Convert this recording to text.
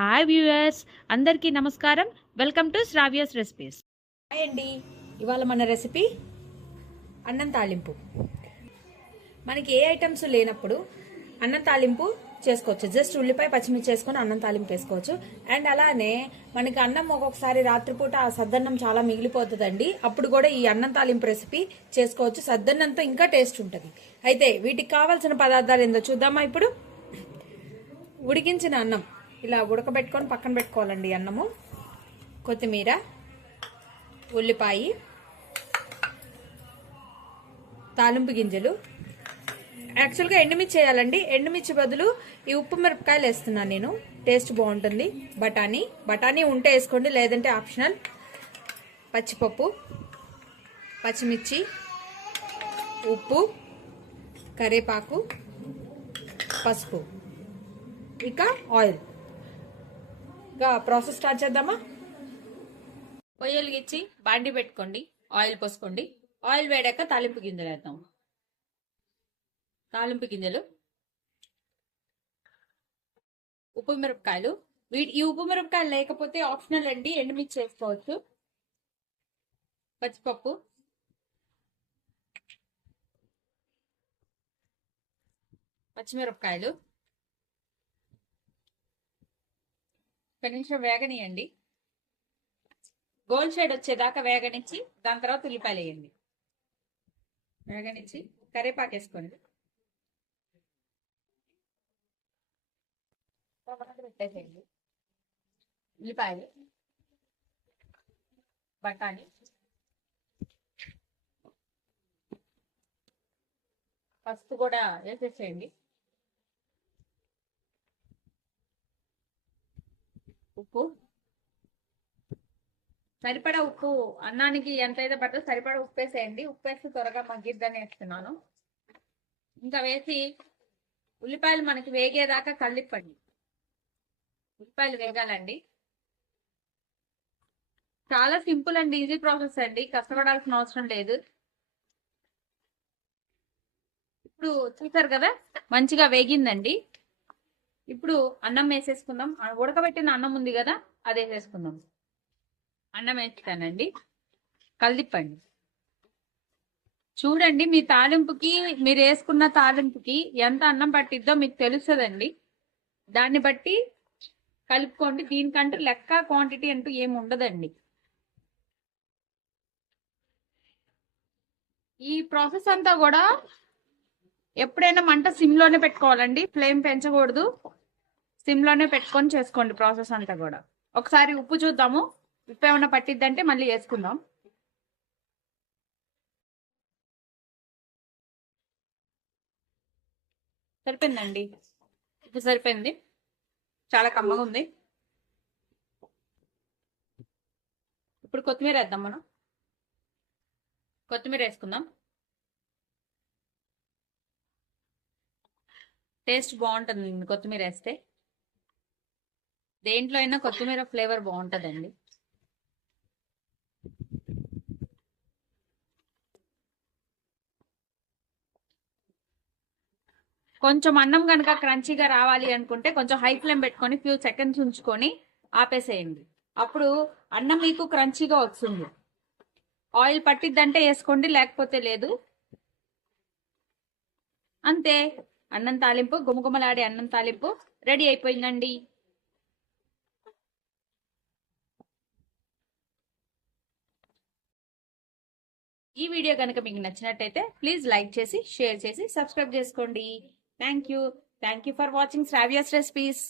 Hi viewers, అందరికీ నమస్కారం. Welcome to Sravya's recipes. Hi అండి. ఇవాళ మన రెసిపీ అన్నం తాలింపు. మనకి ఏ ఐటమ్స్ లేనప్పుడు అన్నం తాలింపు చేసుకోవచ్చు. జస్ట్ ఉల్లిపాయ పచ్చిమిర్చి చేసుకొని అన్నం తాలింపు వేసుకోవచ్చు. అండ్ అలానే మనకి అన్నం ఒక్కొక్కసారి రాత్రిపూట ఆ సద్దన్నం చాలా మిగిలిపోతుందండి. అప్పుడు కూడా ఈ అన్నం తాలింపు రెసిపీ చేసుకోవచ్చు. సద్దన్నంతో ఇంకా టేస్ట్ ఉంటుంది. అయితే వీటికి కావాల్సిన పదార్థాలు ఏందో చూద్దామా ఇప్పుడు. ఉడికించిన అన్నం ఇలా ఉడకబెట్టుకొని పక్కన పెట్టుకోవాలండి. అన్నము, కొత్తిమీర, ఉల్లిపాయ, తాలింపు గింజలు. యాక్చువల్గా ఎండుమిర్చి చేయాలండి. ఎండుమిర్చి బదులు ఈ ఉప్పు మిరపకాయలు వేస్తున్నాను నేను, టేస్ట్ బాగుంటుంది. బఠానీ ఉంటే వేసుకోండి, లేదంటే ఆప్షనల్. పచ్చిపప్పు, పచ్చిమిర్చి, ఉప్పు, కరివేపాకు, పసుపు, ఇక ఆయిల్. ఇక ప్రాసెస్ స్టార్ట్ చేద్దామా. పొయ్యలు ఇచ్చి బాండి పెట్టుకోండి, ఆయిల్ పోసుకోండి. ఆయిల్ వేడాక తాలింపు గింజలు వేద్దాం. తాలింపు గింజలు, ఉప్పు మిరపకాయలు. ఈ ఉప్పు మిరపకాయలు లేకపోతే ఆప్షనల్ అండి, ఎండుమిర్చి చేసుకోవచ్చు. పచ్చిపప్పు, పచ్చిమిరపకాయలు ఒక నిమిషం వేగనీయండి. గోల్డ్ షేడ్ వచ్చేదాకా వేగనిచ్చి దాని తర్వాత ఉల్లిపాయలు వేయండి. వేగనిచ్చి కరివేపాకు వేసుకోండి. పెట్టేసేయండి. ఉల్లిపాయలు, బఠానీ, పసుపు కూడా వేసేసేయండి. ఉప్పు సరిపడా, ఉప్పు అన్నానికి ఎంతైతే పడుతుందో సరిపడా ఉప్పు వేసేయండి. ఉప్పు వేసి త్వరగా మగ్గిద్దని వేస్తున్నాను. ఇంకా వేసి ఉల్లిపాయలు మనకి వేగేదాకా కలిపండి. ఉల్లిపాయలు వేగాలండి. చాలా సింపుల్ అండి, ఈజీ ప్రాసెస్ అండి, కష్టపడాల్సిన అవసరం లేదు. ఇప్పుడు చూసారు కదా, మంచిగా వేగిందండి. ఇప్పుడు అన్నం వేసేసుకుందాం. ఉడకబెట్టిన అన్నం ఉంది కదా, అది వేసేసుకుందాం. అన్నం వేస్తానండి, కలిపండి. చూడండి, మీ తాలింపుకి, మీరు వేసుకున్న తాలింపుకి ఎంత అన్నం పట్టిద్దో మీకు తెలుస్తుందండి. దాన్ని బట్టి కలుపుకోండి. దీనికంటూ లెక్క క్వాంటిటీ అంటూ ఏమి ఉండదండి. ఈ ప్రాసెస్ అంతా కూడా ఎప్పుడైనా మంట సిమ్లోనే పెట్టుకోవాలండి, ఫ్లేమ్ పెంచకూడదు. సిమ్లోనే పెట్టుకొని చేసుకోండి ప్రాసెస్ అంతా కూడా. ఒకసారి ఉప్పు చూద్దాము, ఉప్పు ఏమైనా పట్టిద్దంటే మళ్ళీ వేసుకుందాం. సరిపోయిందండి, ఉప్పు సరిపోయింది. చాలా కమ్మగా ఉంది. ఇప్పుడు కొత్తిమీర వేద్దాం. మనం కొత్తిమీర వేసుకుందాం. టేస్ట్ బాగుంటుంది కొత్తిమీర వేస్తే. దేంట్లో అయినా కొత్తిమీర ఫ్లేవర్ బాగుంటుందండి. కొంచెం అన్నం కనుక క్రంచీగా రావాలి అనుకుంటే కొంచెం హై ఫ్లేమ్ పెట్టుకొని ఫ్యూ సెకండ్స్ ఉంచుకొని ఆపేసేయండి. అప్పుడు అన్నం మీకు క్రంచీగా వస్తుంది. ఆయిల్ పట్టిద్దంటే వేసుకోండి, లేకపోతే లేదు. అంతే, అన్నం తాలింపు, గుమగుమలాడే అన్నం తాలింపు రెడీ అయిపోయిందండి. ఈ వీడియో కనుక మీకు నచ్చినట్టయితే ప్లీజ్ లైక్ చేసి, షేర్ చేసి, సబ్స్క్రైబ్ చేసుకోండి. Thank you for watching Sravya's recipes.